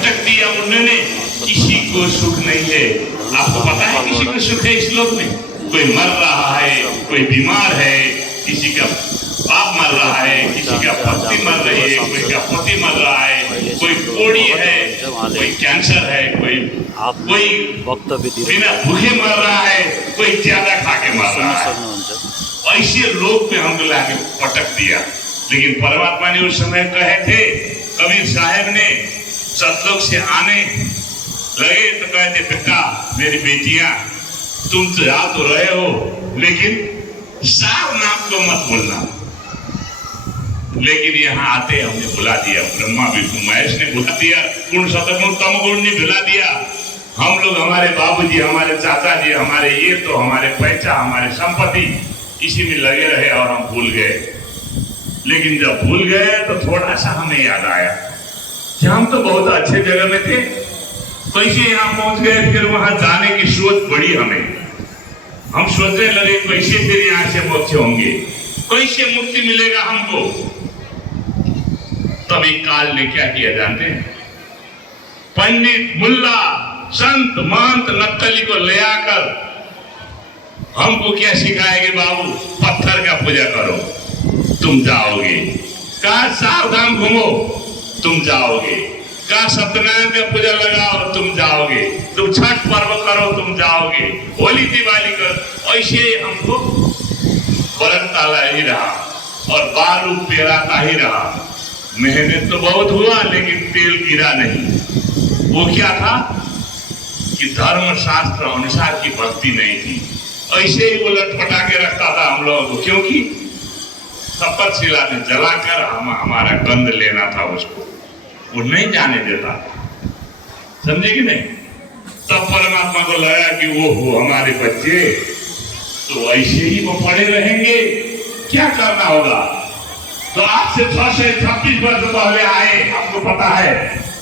भटक दिया उन्होंने। किसी को सुख नहीं है। आपको पता है किसी को सुख है इस लोक में? कोई मर रहा है, कोई बीमार है, किसी का बाप मर रहा है, किसी का पत्नी मर रही है, कोई का पति मर रहा है, कोई कोड़ी है, कोई कैंसर है, कोई बिना भूखे मर रहा है, कोई ज्यादा खा के मर रहा है। ऐसे लोग में हम लोग आगे पटक दिया। लेकिन परमात्मा ने उस समय कहे थे, कबीर साहब ने सतलोक से आने लगे तो कहते, बेटा मेरी बेटियां, तुम तो जा तो रहे हो लेकिन सार नाम को मत बोलना। लेकिन यहाँ आते हमने बुला दिया, ब्रह्मा विष्णु महेश ने बुला दिया, गुण सतगुण तम गुण ने बुला दिया। हम लोग, हमारे बाबूजी, हमारे चाचा जी, हमारे ये तो हमारे पैसा, हमारे संपत्ति, इसी में लगे रहे और हम भूल गए। लेकिन जब भूल गए तो थोड़ा सा हमें याद आया कि हम तो बहुत अच्छे जगह में थे, कैसे यहाँ पहुंच गए। फिर वहां जाने की सोच पड़ी हमें। हम सोचने लगे कैसे फिर यहाँ से मोक्ष होंगे, कैसे मुक्ति मिलेगा हमको। तभी काल ने क्या किया जानते हैं? पंडित, मुल्ला, संत, महंत, नक्कली को ले आकर हमको क्या सिखाएंगे? बाबू पत्थर का पूजा करो, तुम जाओगे। कहा सावधान घूमो, तुम जाओगे। कहा सत्यनारायण का पूजा लगाओ, तुम जाओगे। तुम छठ पर्व करो, तुम जाओगे। होली दिवाली करो। ऐसे हमको बरतता ही रहा और बारू पेराता ही रहा। मेहनत तो बहुत हुआ लेकिन तेल गिरा नहीं। वो क्या था कि धर्म शास्त्र अनुसार की भक्ति नहीं थी। ऐसे ही वो लटपटा के रखता था हम लोगों को, क्योंकि तपस्या में जलाकर हमारा गंध लेना था उसको, वो नहीं जाने देता। समझे कि नहीं? तब परमात्मा को लगा कि वो हो हमारे बच्चे तो ऐसे ही वो पड़े रहेंगे, क्या करना होगा। तो आज से 626 वर्ष पहले आए, आपको पता है,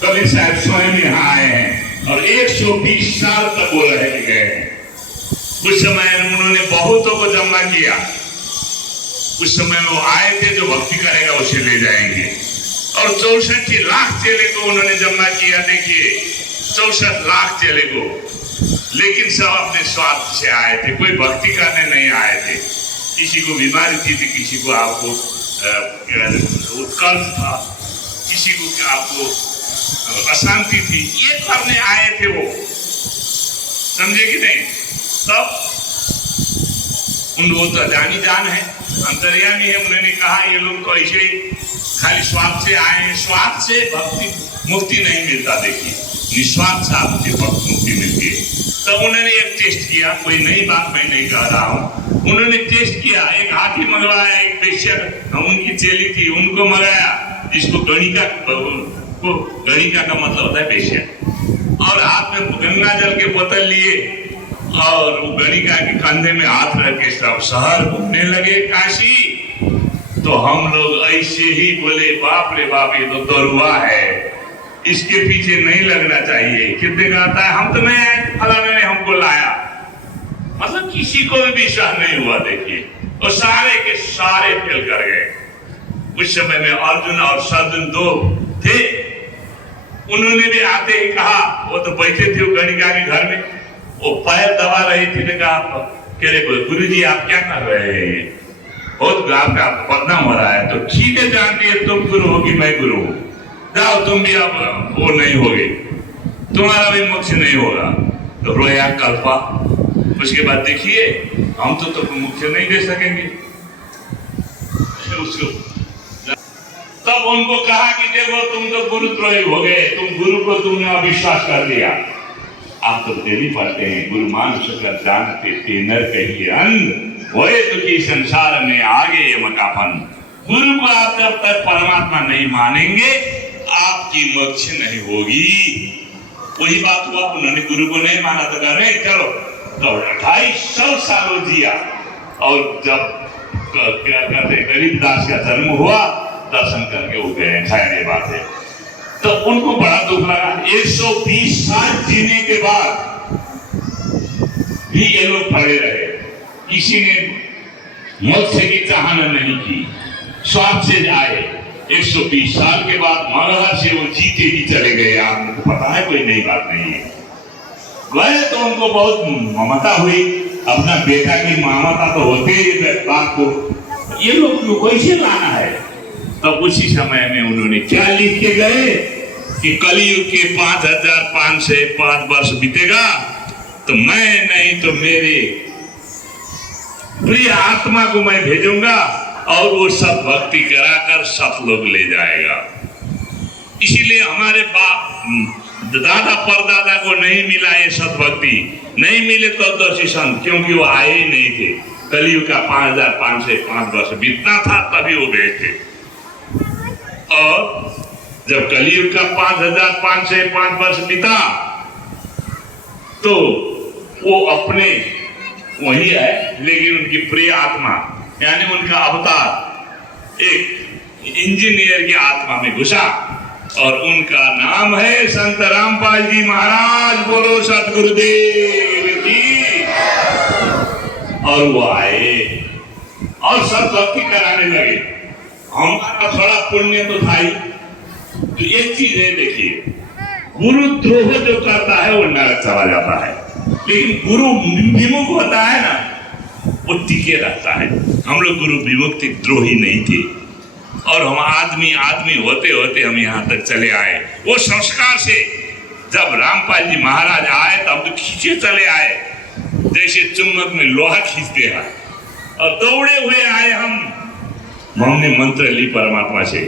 कबीर साहब स्वयं यहाँ आए हैं और 120 साल तक वो रह गए हैं। उस समय उन्होंने बहुतों को जमा किया। उस समय वो आए थे, जो भक्ति करेगा उसे ले जाएंगे। और 64 लाख चेले को उन्होंने जमा किया। देखिए 64 लाख चेले को, लेकिन सब अपने स्वार्थ से आए थे, कोई भक्ति करने नहीं आए थे। किसी को बीमारी थी, किसी को आपको उत्कर्ष था, किसी को आपको अशांति थी, ये करने आए थे वो। समझे कि नहीं? तब उन लोगों तो जानी जान है, अंतर्यामी है। उन्होंने कहा ये लोग तो ऐसे ही खाली स्वार्थ से आए हैं। स्वार्थ से भक्ति मुक्ति नहीं मिलता। देखिए निस्वार्थ से आपको मुक्ति मिलती है। तब उन्होंने एक टेस्ट किया, कोई नई बात मैं नहीं कह रहा हूँ। उन्होंने टेस्ट किया, एक हाथी मंगवाया, एक बेश्या उनकी चेली थी उनको मंगाया, जिसको गणिका का मतलब होता है बेश्या। और हाथ में गंगा जल के बोतल लिए और वो गणिका के कंधे में हाथ रख के सब शहर घूमने लगे काशी। तो हम लोग ऐसे ही बोले, बाप रे बाप, ये तो दरुआ है, इसके पीछे नहीं लगना चाहिए। कितने का आता है? हम तो नहीं आए, फलाने ने हमको लाया। मतलब किसी को भी विश्वास नहीं हुआ। देखिए और सारे के सारे फेल कर गए। उस समय में अर्जुन और सर्जुन दो थे, उन्होंने भी आते ही कहा, वो तो बैठे थे वो गणिका के घर में, वो पैर दबा रही थी। ने कहा, कह रहे गुरुजी आप क्या कर रहे हैं? बहुत आपका बदनाम हो रहा है। तो ठीक है, जानती है तुम गुरु होगी, मैं गुरु हूँ, जाओ तुम भी अब वो नहीं होगे, तुम्हारा भी मोक्ष नहीं होगा। तो रोया कल्पा। उसके बाद देखिए हम तो तुमको मोक्ष नहीं दे सकेंगे। उसको तब उनको कहा कि देखो तुम तो गुरुद्रोही हो गए, तुम गुरु को तुमने अविश्वास कर दिया। आप तो देवी पढ़ते हैं, गुरु मान कर जानते थे नर कहिए अंध, होए दुखी संसार में आगे यमकापन। गुरु को आप जब तक परमात्मा नहीं मानेंगे आपकी मोक्ष नहीं होगी। वही बात हुआ, उन्होंने गुरु को नहीं माना तो कह रहे चलो। तो 250 सालों जिया और जब क्या कहते गरीबदास का जन्म हुआ, दर्शन करके वो गए। खैर ये बात है। तो उनको बड़ा दुख लगा। 120 साल जीने के बाद भी ये लोग खड़े रहे, किसी ने मोक्ष की चाहना नहीं की, स्वार्थ से आए। 120 साल के बाद मरहर से वो जीते ही चले गए। आपको कोई नई बात नहीं है। गए तो उनको बहुत ममता हुई, अपना बेटा की ममता तो होती है बाप को, ये लोग क्यों कैसे लाना है। तो उसी समय में उन्होंने क्या लिख के गए कि कलयुग के 5505 वर्ष बीतेगा तो मैं नहीं तो मेरे प्रिय आत्मा को मैं भेजूंगा और वो सब भक्ति कराकर सतलोक ले जाएगा। इसीलिए हमारे बाप दादा परदादा को नहीं मिला ये सतभक्ति, नहीं मिले तो दर्शी संत, क्योंकि वो आए ही नहीं थे। कलयुग का 5505 वर्ष बीतना था तभी वो भेजे। और जब कलयुग का 5505 वर्ष बीता तो वो अपने वही है, लेकिन उनकी प्रिय आत्मा यानी उनका अवतार एक इंजीनियर की आत्मा में घुसा और उनका नाम है संत रामपाल जी महाराज। बोलो सतगुरुदेव की। और वो आए और सब भक्ति कराने लगे। हमारा थोड़ा पुण्य तो था ही। तो एक चीज है, देखिए, गुरुद्रोह जो करता है वो नरक चला जाता है, लेकिन गुरु विमुख होता है ना वो टिके रहता है। हम लोग गुरु विमुख थे, द्रोही नहीं थे। और हम आदमी होते होते हम यहाँ तक चले आए। वो संस्कार से जब रामपाल जी महाराज आए तो हम तो खींचे चले आए, जैसे चुम्बक में लोहा खींचते हैं, और दौड़े हुए आए हमने मंत्र ली परमात्मा से,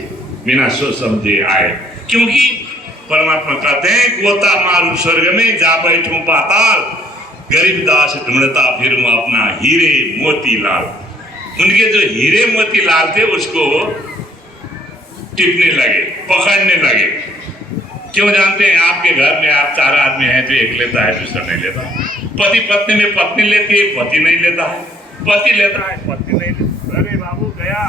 बिना सोच समझे आए। क्योंकि परमात्मा कहते हैं गोता मारू स्वर्ग में जा बैठूं पाताल, गरीबदास ढूंढता फिर अपना हीरे मोती लाल। उनके जो हीरे मोती लाल थे उसको टिपने लगे, पकड़ने लगे। क्यों जानते हैं? आपके घर में आप 4 आदमी हैं तो एक लेता है, दूसरा नहीं लेता। पति पत्नी में पत्नी लेती है, पति नहीं लेता है, पति लेता है, पत्नी नहीं लेता। अरे बाबू गया।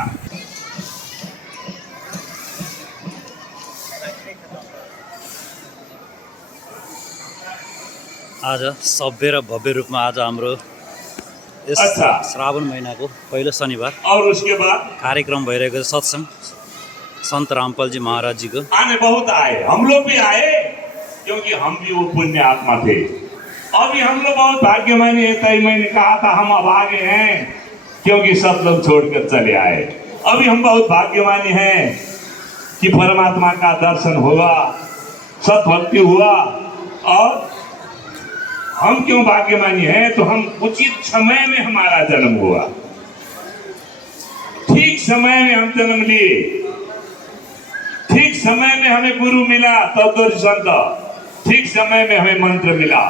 आज सभ्य र भव्य रूपमा आज हाम्रो यस श्रावण महिनाको पहिलो शनिबार और उसके बाद कार्यक्रम भइरहेको छ। सत्संग संत रामपाल जी महाराज जी को आने बहुत आए, हम लोग भी आए क्योंकि हम भी वो पुण्य आत्मा थे। अभी हम लोग बहुत भाग्यमानी है। तय मैंने कहा था हम अभागे हैं क्योंकि सब लोग छोड़कर चले आए। अभी हम बहुत भाग्यमानी हैं कि परमात्मा का दर्शन हुआ, सतभक्ति हुआ। और हम क्यों भाग्यमानी हैं? तो हम उचित समय में हमारा जन्म हुआ, ठीक समय में हम जन्म लिए, ठीक समय में हमें गुरु मिला तत्वदर्शन, ठीक समय में हमें मंत्र मिला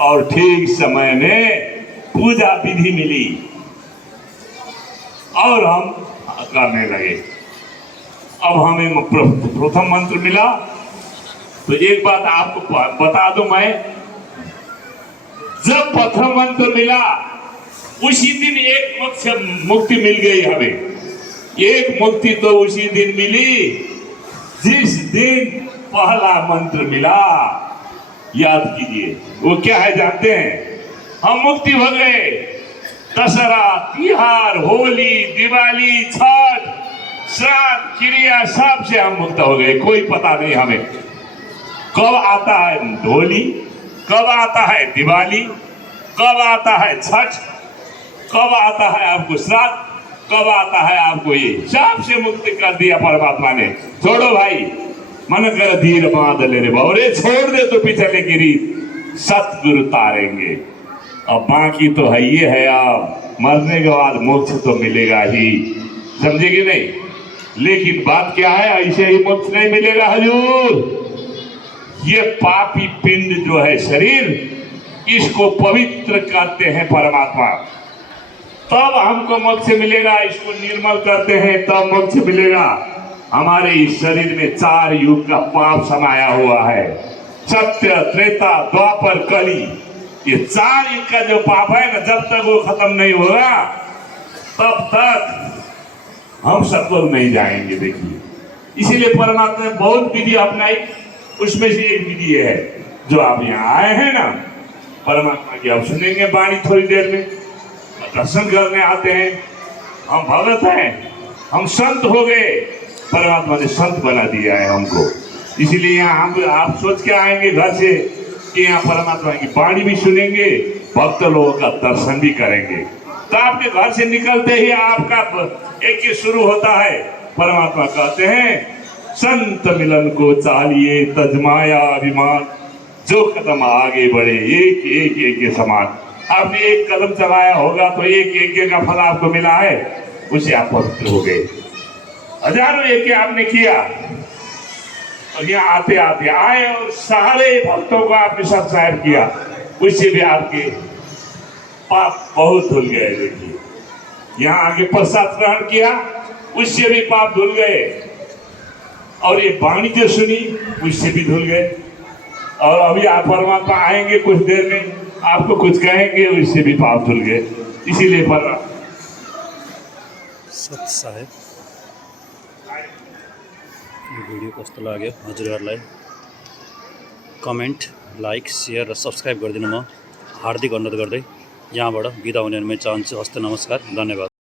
और ठीक समय में पूजा विधि मिली और हम करने लगे। अब हमें प्रथम मंत्र मिला। तो एक बात आपको बता दूं मैं, जब प्रथम मंत्र मिला उसी दिन एक मुक्ति मिल गई हमें। एक मुक्ति तो उसी दिन मिली जिस दिन पहला मंत्र मिला। याद कीजिए वो क्या है जानते हैं? हम मुक्ति हो गए। दशहरा, तिहार, होली, दिवाली, छठ, श्राद्ध, क्रिया सब से हम मुक्त हो गए। कोई पता नहीं हमें कब आता है होली, कब आता है दिवाली, कब आता है छठ, कब आता है आपको श्राद्ध, कब आता है आपको ये सब से मुक्त कर दिया परमात्मा ने। छोड़ो भाई, मन कर धीर बांध ले रे बाबरे, छोड़ दे तो पिछले की रीत सतगुरु तारेंगे। अब बाकी तो है ये है, आप मरने के बाद मोक्ष तो मिलेगा ही, समझे कि नहीं? लेकिन बात क्या है, ऐसे ही मोक्ष नहीं मिलेगा हजूर। ये पापी पिंड जो है शरीर, इसको पवित्र करते हैं परमात्मा, तब हमको मोक्ष मिलेगा। इसको निर्मल करते हैं तब मोक्ष मिलेगा। हमारे इस शरीर में 4 युग का पाप समाया हुआ है, सत्य, त्रेता, द्वापर, कली। ये 4 युग का जो पाप है ना, जब तक वो खत्म नहीं होगा तब तक हम सब लोग नहीं जाएंगे। देखिए, इसीलिए परमात्मा ने बहुत विधि अपनाई। उसमें से एक विधि है जो आप यहाँ आए हैं ना, परमात्मा की आप सुनेंगे वाणी थोड़ी देर में, दर्शन करने आते हैं। हम भगत हैं, हम संत हो गए, परमात्मा ने संत बना दिया है हमको। इसलिए यहाँ आप सोच के आएंगे घर से कि यहाँ परमात्मा की वाणी भी सुनेंगे, भक्त लोगों का दर्शन भी करेंगे। तो आपके घर से निकलते ही आपका एक ही शुरू होता है। परमात्मा कहते हैं संत मिलन को चाहिए तजमाया अभिमान, जो कदम आगे बढ़े एक एक एक के समान। आपने एक कदम चलाया होगा तो एक एक का फल आपको मिला है, उसे आप पवित्र हो गए। हजारों एक आपने किया और यहाँ आते आते आए और सारे भक्तों को आपने सब साहिब किया, उससे भी आपके पाप बहुत धुल गए। देखिए यहाँ आके प्रसाद ग्रहण किया, उससे भी पाप धुल गए, और ये वाणी जो सुनी उससे भी धुल गए। और अभी आप परमात्मा आएंगे कुछ देर में, आपको कुछ कहेंगे, उससे भी पाप धुल गए। इसीलिए सत साहेब भिडियो कस्तो लाग्यो हजुरहरूलाई कमेन्ट, लाइक, सेयर र सब्सक्राइब गरिदिनु म हार्दिक अनुरोध गर्दै यहाँबाट बिदा हुने मैं चाहन्छु। हस्त नमस्कार, धन्यवाद।